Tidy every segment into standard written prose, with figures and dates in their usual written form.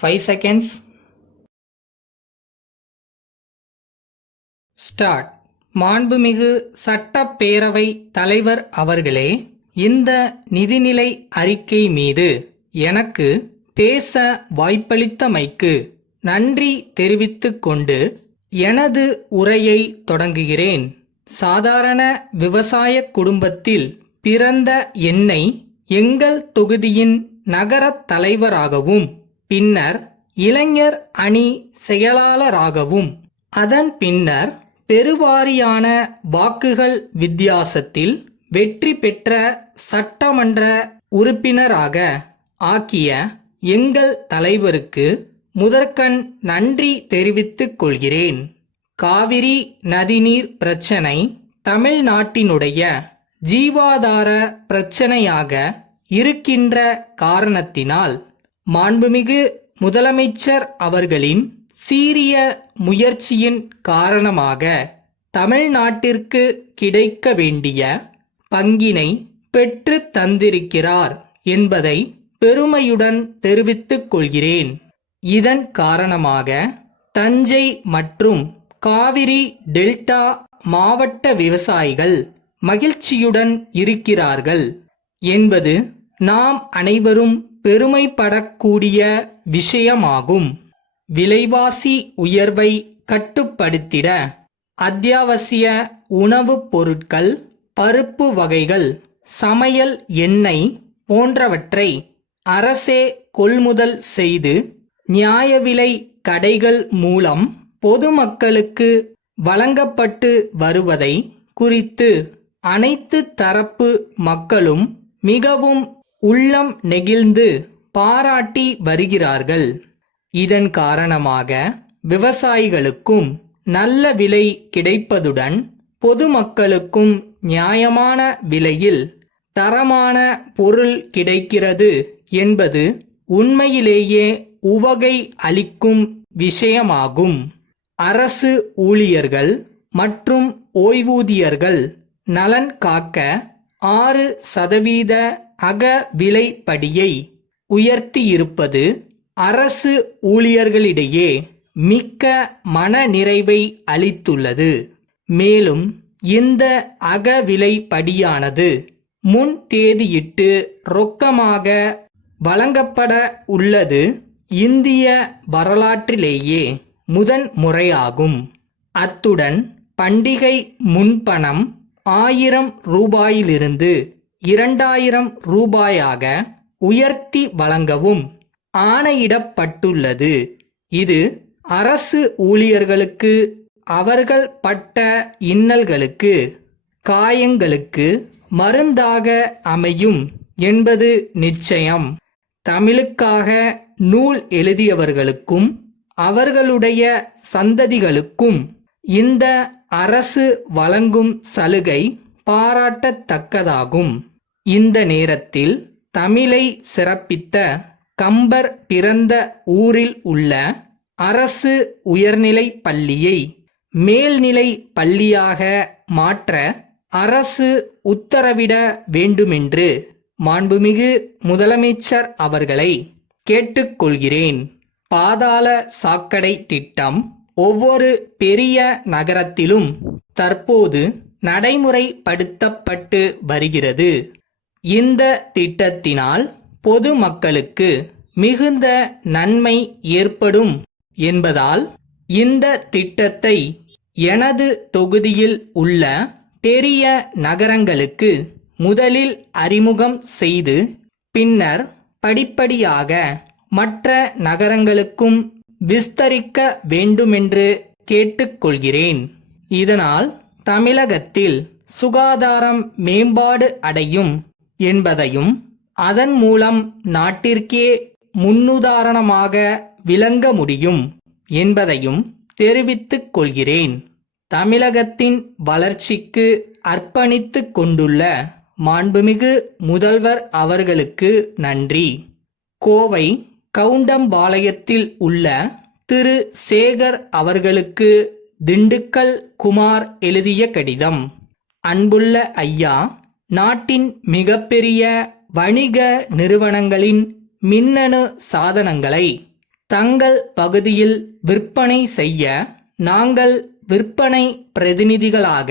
5 seconds. Start. மாண்புமிகு சட்டப்பேரவை தலைவர் அவர்களே, இந்த நிதிநிலை அறிக்கை மீது எனக்கு பேச வாய்ப்பளித்தமைக்கு நன்றி தெரிவித்துக் கொண்டு எனது உரையை தொடங்குகிறேன். சாதாரண விவசாய குடும்பத்தில் பிறந்த என்னை எங்கள் தொகுதியின் நகரத் தலைவராகவும் பின்னர் இளைஞர் அணி செயலாளராகவும் அதன் பின்னர் பெருவாரியான வாக்குகள் வித்தியாசத்தில் வெற்றி பெற்ற சட்டமன்ற உறுப்பினராக ஆக்கிய எங்கள் தலைவருக்கு முதற்கண் நன்றி தெரிவித்துக் கொள்கிறேன். காவிரி நதிநீர் பிரச்சனை தமிழ்நாட்டினுடைய ஜீவாதார பிரச்சனையாக இருக்கின்ற காரணத்தினால் மாண்புமிகு முதலமைச்சர் அவர்களின் சீரிய முயற்சியின் காரணமாக தமிழ்நாட்டிற்கு கிடைக்க வேண்டிய பங்கினை பெற்று தந்திருக்கிறார் என்பதை பெருமையுடன் தெரிவித்துக் கொள்கிறேன். இதன் காரணமாக தஞ்சை மற்றும் காவிரி டெல்டா மாவட்ட விவசாயிகள் மகிழ்ச்சியுடன் இருக்கிறார்கள் என்பது நாம் அனைவரும் பெருமைப்படக்கூடிய விஷயமாகும். விலைவாசி உயர்வை கட்டுப்படுத்திட அத்தியாவசிய உணவுப் பொருட்கள், பருப்பு வகைகள், சமையல் எண்ணெய் போன்றவற்றை அரசே கொள்முதல் செய்து நியாய விலை கடைகள் மூலம் பொதுமக்களுக்கு வழங்கப்பட்டு வருவதை குறித்து அனைத்து தரப்பு மக்களும் மிகவும் உள்ளம் நெகிழ்ந்து பாராட்டி வருகிறார்கள். இதன் காரணமாக விவசாயிகளுக்கும் நல்ல விலை கிடைப்பதுடன் பொதுமக்களுக்கும் நியாயமான விலையில் தரமான பொருள் கிடைக்கிறது என்பது உண்மையிலேயே உவகை அளிக்கும் விஷயமாகும். அரசு ஊழியர்கள் மற்றும் ஓய்வூதியர்கள் நலன் காக்க 6% அக விலைப்படியை உயர்த்தியிருப்பது அரசு ஊழியர்களிடையே மிக்க மனநிறைவை அளித்துள்ளது. மேலும் இந்த அகவிலைப்படியானது முன் தேதியிட்டு ரொக்கமாக வழங்கப்பட உள்ளது இந்திய வரலாற்றிலேயே முதன் முறையாகும். அத்துடன் பண்டிகை முன்பணம் 1000 ரூபாயிலிருந்து 2000 ரூபாயாக உயர்த்தி வழங்கவும் ஆணையிடப்பட்டுள்ளது. இது அரசு ஊழியர்களுக்கு அவர்கள் பட்ட இன்னல்களுக்கு, காயங்களுக்கு மருந்தாக அமையும் என்பது நிச்சயம். தமிழுக்காக நூல் எழுதியவர்களுக்கும் அவர்களுடைய சந்ததிகளுக்கும் இந்த அரசு வழங்கும் சலுகை பாராட்டத்தக்கதாகும். இந்த நேரத்தில் தமிழை சிறப்பித்த கம்பர் பிறந்த ஊரில் உள்ள அரசு உயர்நிலைப் பள்ளியை மேல்நிலை பள்ளியாக மாற்ற அரசு உத்தரவிட வேண்டுமென்று மாண்புமிகு முதலமைச்சர் அவர்களை கேட்டுக்கொள்கிறேன். பாதாள சாக்கடை திட்டம் ஒவ்வொரு பெரிய நகரத்திலும் தற்போது நடைமுறைப்படுத்தப்பட்டு வருகிறது. இந்த திட்டத்தினால் பொதுமக்களுக்கு மிகுந்த நன்மை ஏற்படும் என்பதால் இந்த திட்டத்தை எனது தொகுதியில் உள்ள பெரிய நகரங்களுக்கு முதலில் அறிமுகம் செய்து பின்னர் படிப்படியாக மற்ற நகரங்களுக்கும் விஸ்தரிக்க வேண்டுமென்று கேட்டுக்கொள்கிறேன். இதனால் தமிழகத்தில் சுகாதாரம் மேம்பாடு அடையும் என்பதையும் அதன் மூலம் நாட்டிற்கே முன்னுதாரணமாக விளங்க முடியும் என்பதையும் தெரிவித்துக் கொள்கிறேன். தமிழகத்தின் வளர்ச்சிக்கு அர்ப்பணித்துக் கொண்டுள்ள மாண்புமிகு முதல்வர் அவர்களுக்கு நன்றி. கோவை கவுண்டம்பாளையத்தில் உள்ள திரு சேகர் அவர்களுக்கு திண்டுக்கல் குமார் எழுதிய கடிதம். அன்புள்ள ஐயா, நாட்டின் மிகப்பெரிய வணிக நிறுவனங்களின் மின்னணு சாதனங்களை தங்கள் பகுதியில் விற்பனை செய்ய நாங்கள் விற்பனை பிரதிநிதிகளாக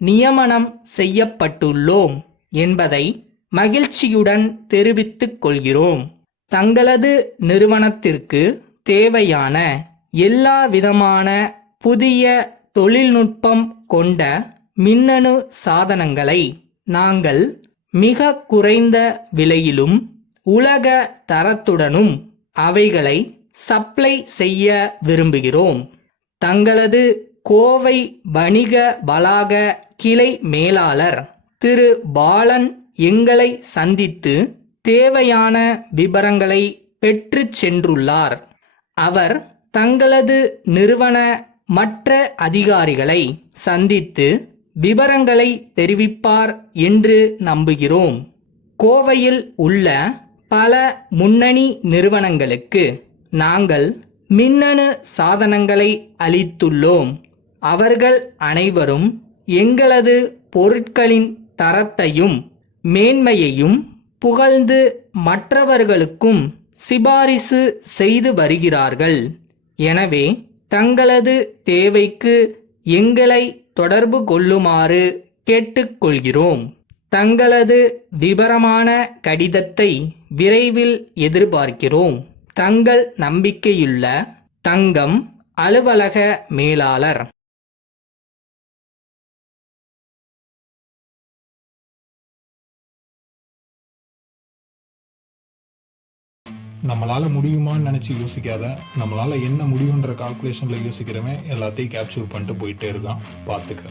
நியமனம் செய்யப்பட்டுள்ளோம் என்பதை மகிழ்ச்சியுடன் தெரிவித்துக் கொள்கிறோம். தங்களது நிறுவனத்திற்கு தேவையான எல்லா விதமான புதிய தொழில்நுட்பம் கொண்ட மின்னணு சாதனங்களை நாங்கள் மிக குறைந்த விலையிலும் உலக தரத்துடனும் அவைகளை சப்ளை செய்ய விரும்புகிறோம். தங்களது கோவை வணிக வளாக கிளை மேலாளர் திரு பாலன் எங்களை சந்தித்து தேவையான விபரங்களை பெற்றுச் சென்றுள்ளார். அவர் தங்களது நிறுவன மற்ற அதிகாரிகளை சந்தித்து விபரங்களை தெரிவிப்பார் என்று நம்புகிறோம். கோவையில் உள்ள பல முன்னணி நிறுவனங்களுக்கு நாங்கள் மின்னணு சாதனங்களை அளித்துள்ளோம். அவர்கள் அனைவரும் எங்களது பொருட்களின் தரத்தையும் மேன்மையையும் புகழ்ந்து மற்றவர்களுக்கும் சிபாரிசு செய்து வருகிறார்கள். எனவே தங்களது தேவைக்கு எங்களை தொடர்பு கொள்ளுமாறு கேட்டுக்கொள்கிறோம். தங்களது விபரமான கடிதத்தை விரைவில் எதிர்பார்க்கிறோம். தங்கள் நம்பிக்கையுள்ள தங்கம் அலுவலக மேலாளர். நம்மளால முடியுமான்னு நினைச்சு யோசிக்காத, நம்மளால என்ன முடியுன்ற கால்குலேஷன்ல யோசிக்கிறவன் எல்லாத்தையும் கேப்சர் பண்ணிட்டு போயிட்டே இருக்கான். பார்த்துக்க.